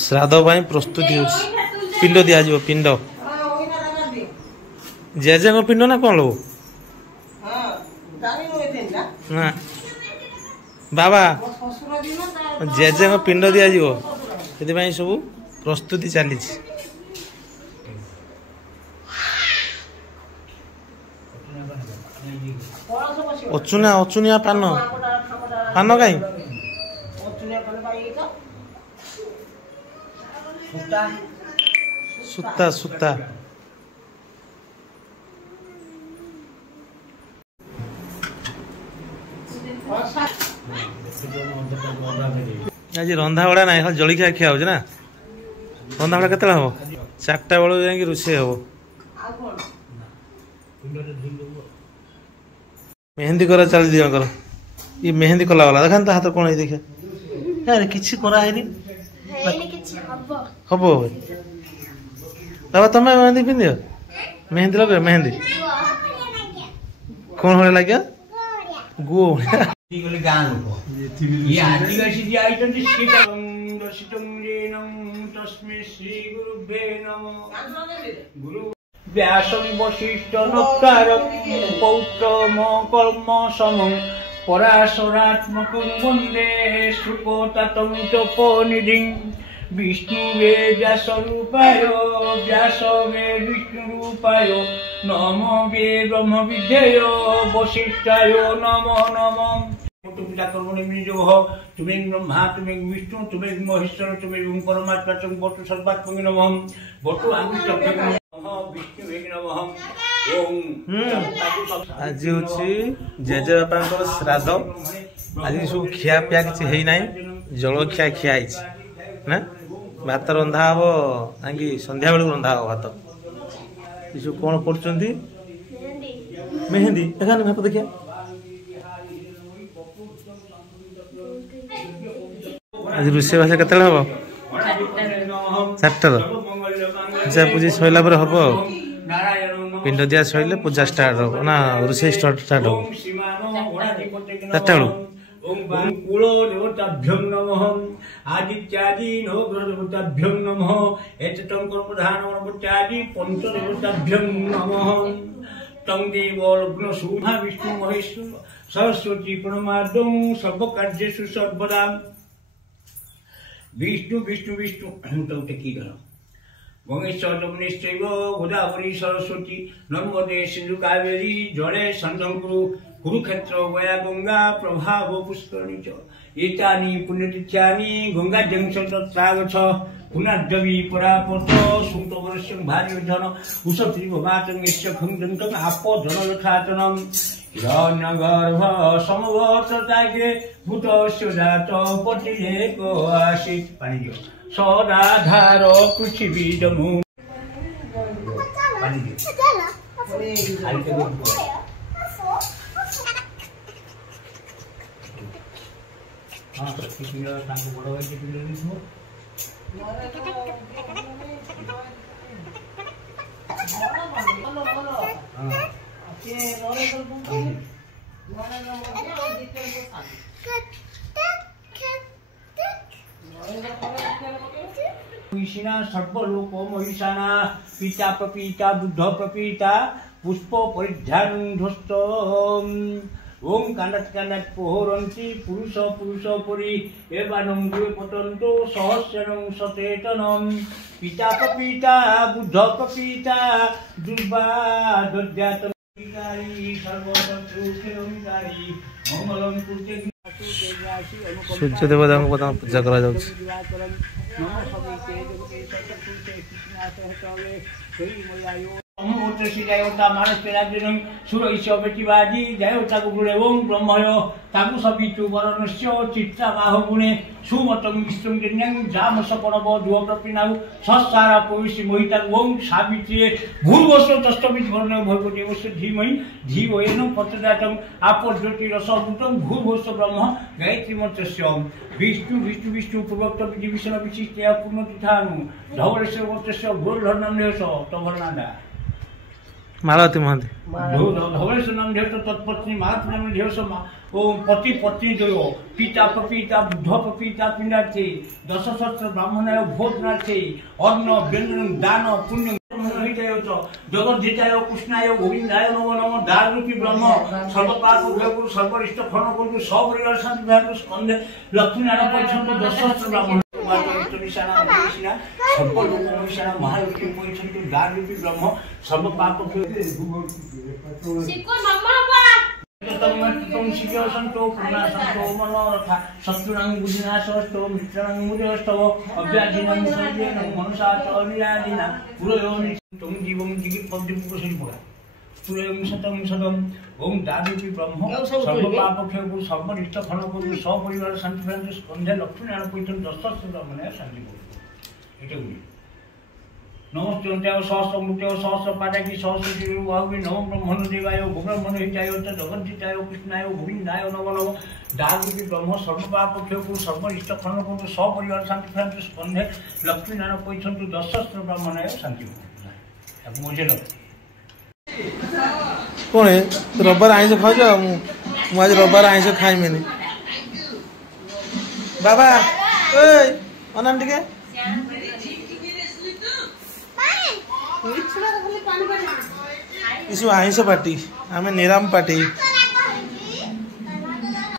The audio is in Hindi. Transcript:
श्राद्ध पाई प्रस्तुति हो पिंड दिया पिंड जेजे पिंड ना कौन लो ना बाबा जेजे पिंड दिया से सब प्रस्तुति चली अचुना अचुनिया पान पान कहीं सुता सुता आज रंधा बड़ा ना जलिया खिया हो ना रंधा बड़ा केत हम 4टा बेलू जा रोषे हम मेहंदी करा चल दिकर ये मेहंदी कला वाला देखा हाथ कौन है देखा यार किसी करा है हम बाबा तुम मेहंदी पिंध मेहंदी लगे मेहंदी कौन हो लगे गो व्यासं वशिष्ठ नक्तारं पौत्र कर्म समं पराशरात्मकं वन्दे सुकोततं तपोनिधिं विष्णुवे व्यासरूपाय व्यासवे विष्णुरूपाय नमो वे ब्रह्मविद्याय वशिष्ठाय नमो नमः पूजा कर्मणि निजोह तुम्हें ब्रह्मा तुम्हें विष्णु तुम्हें महेश्वर तुम्हें परमात्मा तुम बटु सर्वात्मक नमः बटु आंगुल चक्र आज हूँ जेजे बापा श्राद्ध आज सब खिया पिया कि जलखिया खिया ना भात रंधा हम ना संध्या बेलू रंधा हम भात ये सब कौन कर मेहंदी देखा भात देखिए आज रोषे भाषा केत हम 4टार पूजा पूजी सरला हम पिंड दिया सर पूजा स्टार्ट हो ना रोषे स्टार्ट हो 4टा बेलू कुलो देवताभ्यं नमः आदित्यादि नवग्रहदेवताभ्यं नमः एततं कर्मधानवनवत्यादि पंचदेवताभ्यं नमः तं देवो लग्नशुभा विष्णु महेश्वर सरस्वती प्रणमादं सर्वकार्येषु सर्वदा विष्णु विष्णु विष्णु तं टेकीधर गंगेश्वर जमुनेश्चैव गोदावरी सरस्वती नर्मदे सिंधु कावेरी जले सन्धं कुरु कुरुक्षेत्र गया गंगा प्रभाव पुष्करणी च एतानि पुण्यतीर्थानि गंगा जंक्शन तत्रागच्छ पुनर्जवी परापत सुतवर्षं भार्यधन उषत्री भवातं यस्य खंडन्तं आपो धनलक्षातनं हिरण्यगर्भ समवर्ततागे भूतस्य जात पतिरेको आसीत् पाणिज्य सदाधार पृथिवीदनु सर्वलोको महिषाना पिता प्रपीता बुद्ध प्रपीता पुष्प परिधान ध्वस्त ओम कांडत कांडत पोहरंती पुरुष पुरुष परि एवानं दुवे पतन्तो सहस्रं सचेतनं पिता प्रपीता बुद्ध प्रपीता दुर्वा दद्यातं विकारी सर्वशत्रुक्षेणकारी मंगलं कुरुते सूर्य देवता को पता पूजा करा जाउछ देवता मानस सुरैश्य बेटिवादी देवता गुणे ओं ब्रह्मय ताकु सपितु वरणस्य चित्ता बाहुगुणे सुमतं विष्णुं जन्यं जामसपणव दुवप्रपिनाउ सस्सारा पविष्य मोहिता ओं सावित्रे भूर्वस्व तस्तमित वर्णो भगवदेवस्य धीमहि धीवयेन प्रचोदयातं आपज्योतिरसभूतं भूर्वस्व ब्रह्म गायत्री मंत्रस्य विष्णु विष्णु विष्णु पूर्वोक्त विधिविषण विशिष्टया पूर्णतिथानु धवलेश्वर मंत्रस्य घोरधर्णं देश तवर्णादा मालती महंती धवलेश्वर नाम देश तत्पत्नी महात्मा देश ओम पति पत्नी द्वयो पिता प्रपिता बुद्ध प्रपिता पिंडार्थे दश सहस्र ब्राह्मणाय भोजनार्थे अन्न व्यंजन दान पुण्य जगद्धिताय कृष्णाय गोविंदाय नमो नमः दार रूपी ब्रह्म सर्वपाप उभयगुरु सर्वरिष्ट खन गुरु सपरिवार शांति विभाग स्कंदे लक्ष्मी नारायण परिचंद दश सहस्र ब्राह्मण महालक्ष्मी परिचंद दार रूपी ब्रह्म सर्वपाप तुम शिव संतो पूर्णा संतो मनोरथा शत्रुनां बुद्धिनाशस्तो मित्राणां मुदयस्तो अव्याधिनां सर्वेण मनसा च अनिरादिना पुरोयोनि तुम जीवं जिगित पद्यं कुशलिपुरा पुरोयं शतं ओम दादुपि ब्रह्म सर्वपापक्षयगुरु सर्वनिष्ठ खनगुरु सपरिवार शांति स्कंधे लक्ष्मी नारायण परिचंद दशस्थ ब्रह्मणे शांति बोल এটা বলি नमस्ते सहस्र मूर्ति सहस्र पादाकी सहस्र नम ब्रह्मण देवाय भूब्रह्मण हिताय जगद्धिताय कृष्णाय गोविंदाय नमो नमः दारूपी ब्रह्म सर्वपापक्षयगुरु सर्वनिष्ठ खनगुरु सपरिवार शांति शांति स्कंधे लक्ष्मी नारायण परिचंद दशस्त्र ब्रह्मणाय शांति मुझे कौन है रविवार आइंस खाऊ मुझे आज रविवार आइंस खाइमेनि बाबा अनाम टिके इसु आइंस पार्टी आम निराम पार्टी